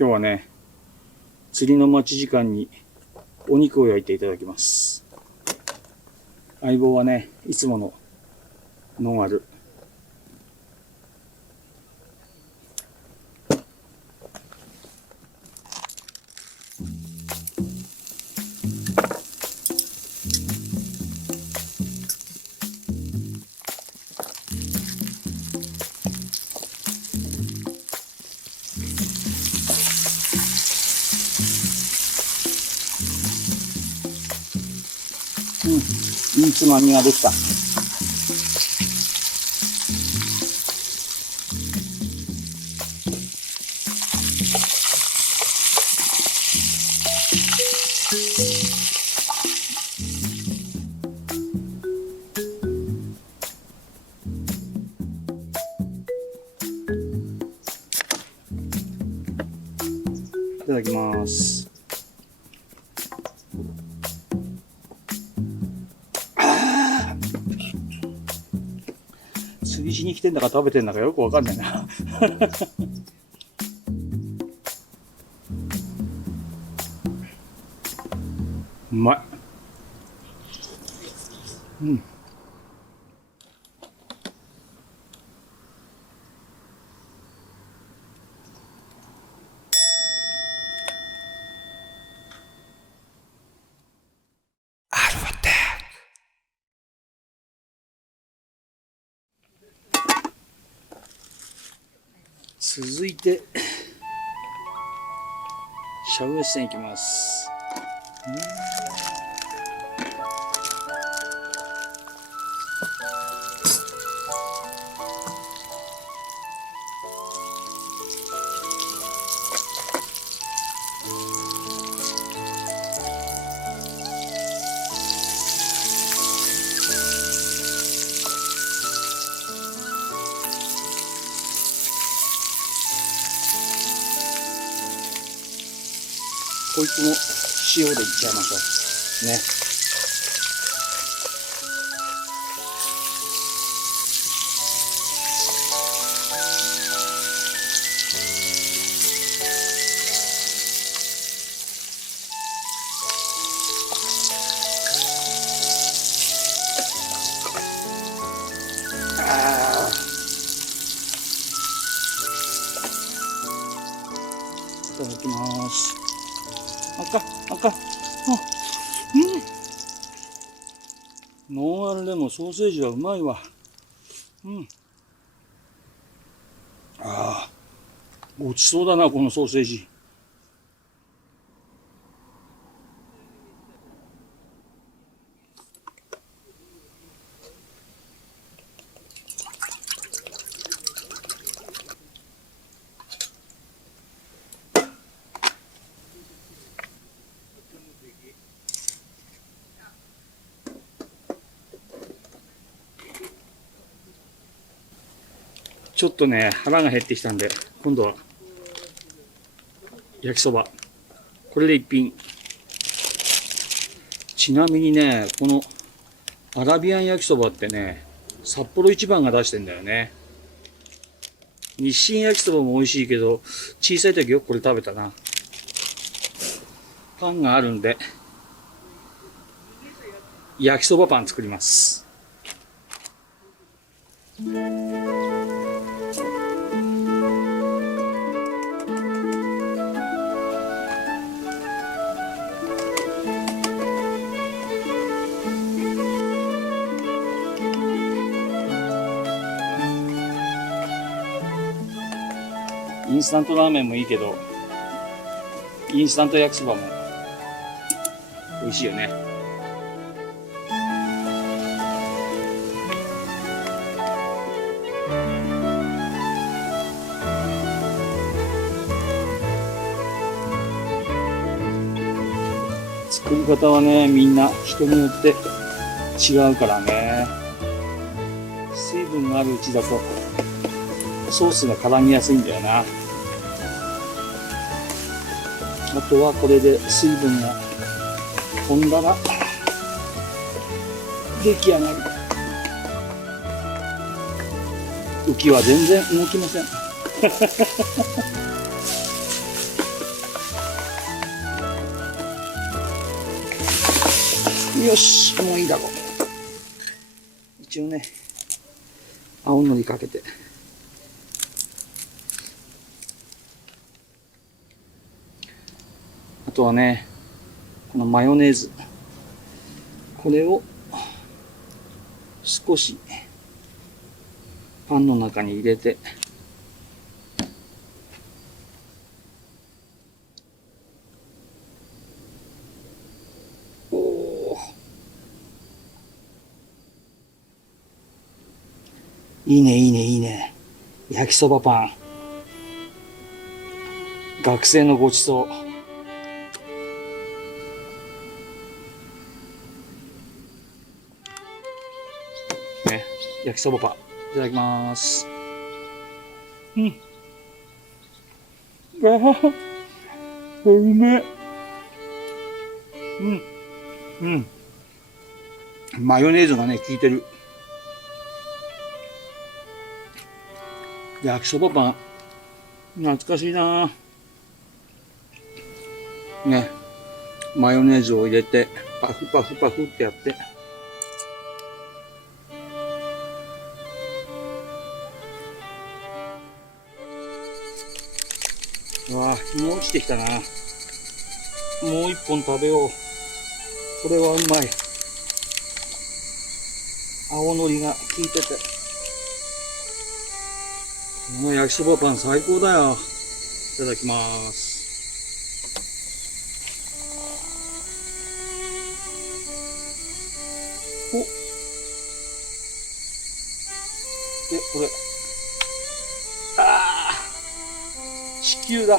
今日はね、釣りの待ち時間にお肉を焼いていただきます。相棒はね、いつものノンアル。いいつまみができた。いただきます。釣りしに来てんだか食べてんだかよくわかんないな。うまい。うん。続いてシャウエッセンいきます。こいつも塩でいっちゃいましょうね。いただきます。赤。ノンアルでもソーセージはうまいわ。落ちそうだな、このソーセージ。ちょっとね、腹が減ってきたんで、今度は焼きそば。これで一品。ちなみにね、このアラビアン焼きそばってね、札幌一番が出してんだよね。日清焼きそばも美味しいけど、小さい時よくこれ食べたな。パンがあるんで、焼きそばパン作ります。インスタントラーメンもいいけど、インスタント焼きそばも美味しいよね。作り方はね、みんな人によって違うからね。水分があるうちだとソースが絡みやすいんだよな。あとはこれで水分が飛んだら出来上がり。浮きは全然動きません。よし、もういいだろう。一応ね、青のりかけて。あとはね、このマヨネーズ。これを少しパンの中に入れて、いいね、いいね、いいね。焼きそばパン。学生のごちそう。ね、焼きそばパン。いただきます。うん。ああ、うめえ。うん。うん。マヨネーズがね、効いてる。焼きそばパン。懐かしいな。ね。マヨネーズを入れて、パフパフパフってやって。うわあ、日も落ちてきたな。もう一本食べよう。これはうまい。青のりが効いてて。この焼きそばパン最高だよ。いただきます。お、で、これ。ああ、地球だ。